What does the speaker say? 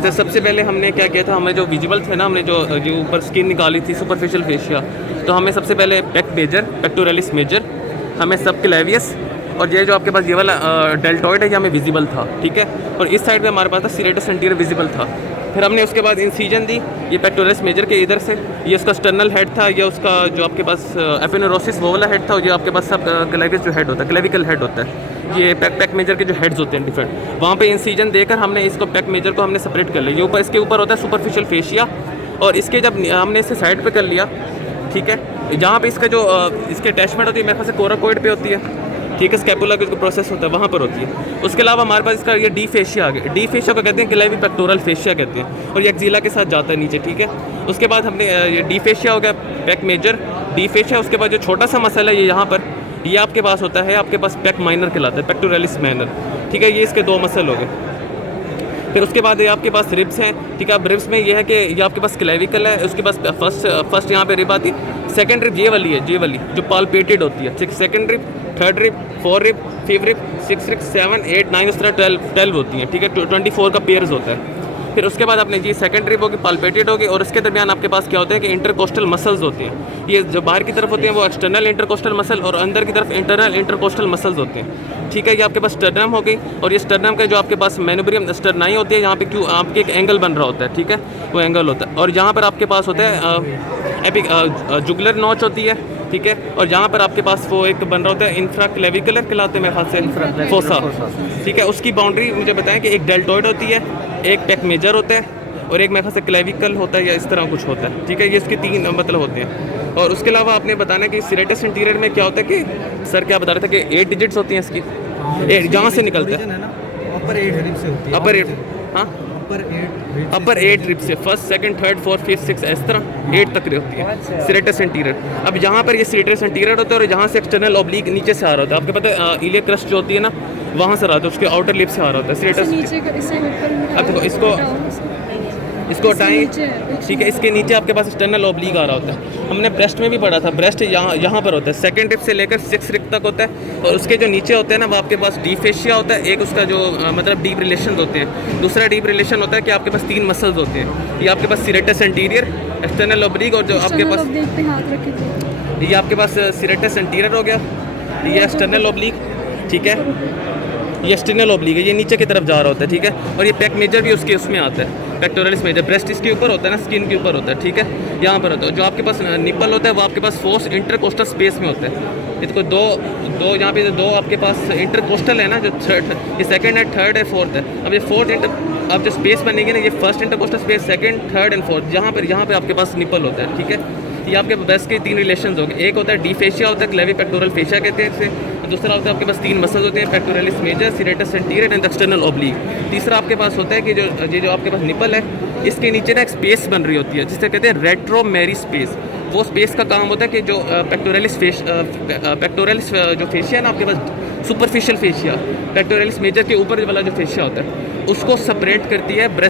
अच्छा, सबसे पहले हमने क्या किया था, हमें जो विजिबल थे ना, हमने जो जो ऊपर स्किन निकाली थी सुपरफिशियल फेशिया, तो हमें सबसे पहले पेक मेजर, पेक्टोरलिस मेजर, हमें सब क्लेवियस, और ये जो आपके पास ये वाला डेल्टॉइड है ये हमें विजिबल था, ठीक है। और इस साइड पे हमारे पास था सीरेटस एंटीरियर विजिबल था। फिर हमने उसके बाद इंसीजन दी, ये पेक्टोरलिस मेजर के इधर से, ये उसका स्टर्नल हेड था, ये उसका जो आपके पास एपिनेरोसिस वो वाला हेड था, और ये आपके पास सब क्लेवियस जो हेड होता है, क्लेविकल हेड होता है, ये पेक मेजर के जो हेड्स होते हैं डिफरेंट, वहाँ पे इंसीजन देकर हमने इसको पेक मेजर को हमने सेपरेट कर लिया। ये ऊपर इसके ऊपर होता है सुपरफिशियल फेशिया, और इसके जब हमने इसे साइड पे कर लिया, ठीक है, जहाँ पे इसका जो इसके अटैचमेंट होती है मेरे ख्याल से कोराकोइड पे होती है, ठीक है, स्कैपुला का जो प्रोसेस होता है वहाँ पर होती है। उसके अलावा हमारे पास इसका ये डी फेशिया आ गया, डी फेशिया को कहते हैं क्लेवी पेक्टोरल फेशिया कहते हैं, और ये एक्जिला के साथ जाता है नीचे, ठीक है। उसके बाद हमने ये डी फेशिया हो गया, पेक मेजर, डी फेशिया। उसके बाद जो छोटा सा मसल है ये यहाँ पर, ये आपके पास होता है, आपके पास पेक माइनर कहलाता है, पेक्टोरलिस माइनर, ठीक है, ये इसके दो मसल हो गए। फिर उसके बाद ये आपके पास रिब्स हैं, ठीक है। अब रिब्स में ये है कि ये आपके पास क्लेविकल है, उसके पास फर्स्ट यहाँ पे रिब आती, सेकंड रिब ये वाली है, ये वाली जो पालपेटेड होती है, ठीक। Second rib, third rib, four rib, fifth rib, six rib, 7, 8, 9, उस तरह 12 होती हैं, ठीक है। 24 का पेयर्स होता है। फिर उसके बाद आपने जी सेकंड रिब होगी, पालपेटेड होगी, और उसके दरमियान आपके पास क्या होता है कि इंटरकोस्टल मसल्स होते हैं। ये जो बाहर की तरफ होते हैं वो एक्सटर्नल इंटरकोस्टल मसल, और अंदर की तरफ इंटरनल इंटरकोस्टल मसल्स होते हैं, ठीक है। ये आपके पास स्टर्नम हो गई, और ये स्टर्नम का जो आपके पास मेनुब्रियम स्टर्नाई होती है, यहाँ पे क्यों आपके एक एंगल बन रहा होता है, ठीक है, वो एंगल होता है। और यहाँ पर आपके पास होता है जुगुलर नॉच होती है, ठीक है। और यहाँ पर आपके पास वो एक बन रहा होता है इंफ्रा क्लेविकुलर कहलाते हैं मेरे ख्याल से, फोसा, ठीक है। उसकी बाउंड्री मुझे बताएं कि एक डेल्टॉइड होती है, एक पेक मेजर होता है, और एक मेरे ख्याल से क्लेविकल होता है, या इस तरह कुछ होता है, ठीक है। ये इसके 3 मतलब होते हैं। और उसके अलावा आपने बताना कि सीरेटस इंटीरियर में क्या होता है कि सर क्या बता रहे थे कि 8 डिजिट्स होती हैं इसकी, जहाँ से निकलते हैं अपर 8 रिब से होती है, अपर 8, हाँ अपर 8 रिब से, first, second, third, fourth, fifth, six, इस तरह 8 तक होती है सीरेटस इंटीरियर। अब यहाँ पर ये सीरेटस इंटीरियर होता है, और जहाँ से एक्सटर्नल ऑब्लिक नीचे से आ रहा होता है, आपको पता है इलियक क्रस्ट जो होती है ना, वहाँ से आ रहा होता है, उसके आउटर लिप से आ रहा होता है सीरेटस। अब देखो इसको हटाएं, ठीक है। इसके नीचे आपके पास एक्सटर्नल ऑब्लिक आ रहा होता है, हमने ब्रेस्ट में भी पढ़ा था, ब्रेस्ट यहाँ पर होता है, सेकंड रिब से लेकर 6 रिब तक होता है, और उसके जो नीचे होते हैं ना वो आपके पास डी फेशिया होता है, एक उसका जो मतलब डीप रिलेशन होते हैं, दूसरा डीप रिलेशन होता है कि आपके पास 3 मसल्स होते हैं, ये आपके पास सीरेटस एंटीरियर, एक्सटर्नल ऑब्लिक, और जो आपके पास ये आपके पास सीरेटस एंटीरियर हो गया, ये एक्सटर्नल ऑब्लिक, ठीक है, ये एक्सटर्नल ऑब्लिक है, ये नीचे की तरफ जा रहा होता है, ठीक है। और ये पेक मेजर भी उसके उसमें आता है, पेक्टोरलिस मेजर, ब्रेस्ट इसके ऊपर होता है ना, स्किन के ऊपर होता है, ठीक है, यहाँ पर होता है। जो आपके पास निपल होता है वो आपके पास फोर्स इंटरकोस्टल स्पेस में होता है। इसको दो यहाँ पे 2 आपके पास इंटरकोस्टल है ना, जो थर्ड, ये सेकंड है, थर्ड है, फोर्थ है। अब ये फोर्थ अब जो स्पेस बनेगी ना, ये first intercostal space, second, third and fourth, यहाँ पे आपके पास निपल होता है, ठीक है। ये आपके ब्रेस्ट के 3 रिलेशंस हो गए, एक होता है डी फेशिया होता है, क्लेवी पेक्टोरल फेशिया कहते हैं इसे, दूसरा होता है आपके पास 3 मसल्स होते हैं, pectoralis major, serratus anterior and external oblique. तीसरा आपके पास होता है कि जो आपके पास निपल है, इसके नीचे ना एक स्पेस बन रही होती है जिसे कहते हैं रेट्रोमेरी स्पेस। वो स्पेस का काम होता है कि जो पेक्टोरलिस जो फेशिया है ना आपके पास, सुपरफिशियल फेशिया, पेक्टोरलिस मेजर के ऊपर वाला जो फेशिया होता है, उसको सेपरेट करती है ब्रेस्ट